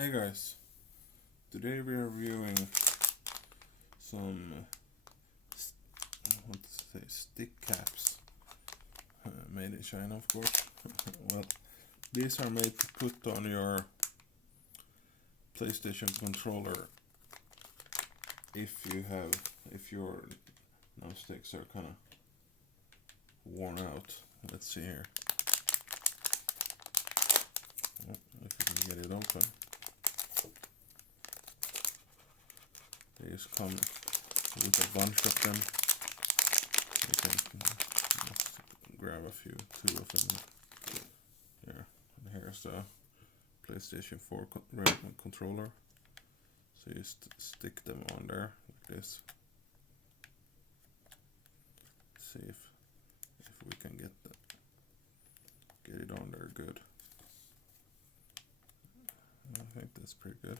Hey guys, today we are reviewing some stick caps made in China, of course. Well, these are made to put on your PlayStation controller if your thumbsticks are kind of worn out. Let's see here. If you can get it open. They just come with a bunch of them. You can just grab two of them here. And here's the PlayStation 4 controller. So you stick them on there like this. See if we can get it on there good. I think that's pretty good.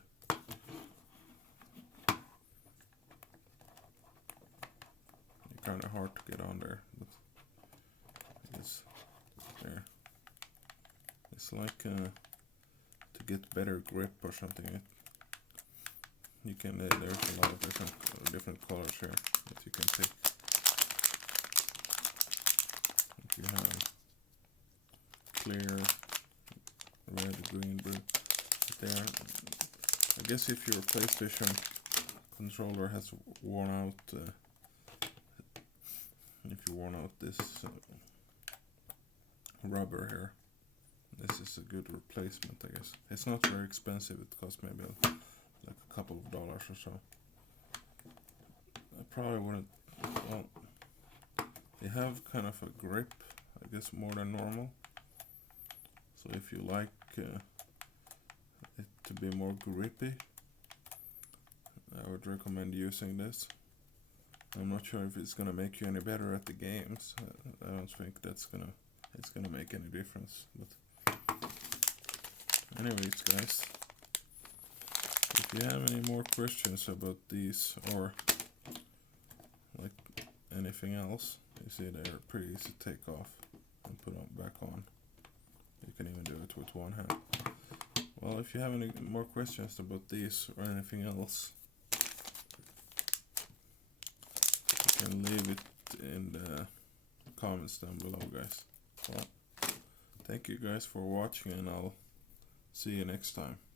Kind of hard to get on there, but it's there. It's like to get better grip or something. You can there's a lot of different colors here that you can pick. If you have clear, red, green, blue. There, I guess if your PlayStation controller has worn out. If you worn out this rubber here, this is a good replacement, I guess. It's not very expensive. It costs maybe like a couple of dollars or so. I probably wouldn't. Well, they have kind of a grip, I guess, more than normal. So if you like it to be more grippy, I would recommend using this. I'm not sure if it's gonna make you any better at the games. I don't think it's gonna make any difference. But anyways, guys, if you have any more questions about these or like anything else, you see they're pretty easy to take off and put back on. You can even do it with one hand. Well, if you have any more questions about these or anything else, and leave it in the comments down below, guys. Well, thank you guys for watching, and I'll see you next time.